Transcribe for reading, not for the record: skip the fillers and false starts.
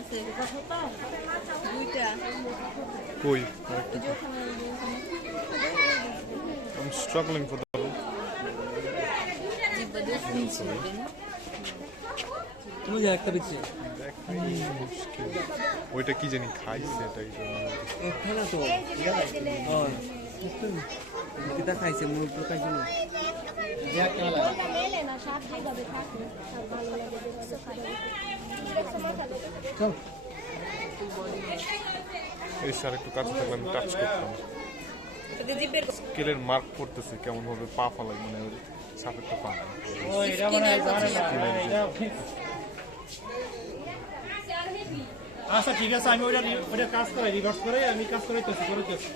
আছে দুইটা কই ওই যে ওখানে I'm struggling for the জিব্বা দিয়ে শুনছি তুমি যে একটা দিচ্ছি মুশকিল ওইটা কি জানি খাইছে এটা এই জন্য খেলা তো কিতা খাইছে মুই তো খাইছি না চল এই স্যার একটু কাছে থাকলে আমি টাচ করতাম স্কেলের মার্ক পড়তেছে কেমন ভাবে পা ফালাই মানে সাপেরটা পা আচ্ছা ঠিক আছে আমি ওইটা কাজ করাই রিভার্স করে আমি কাজ করাইতেছি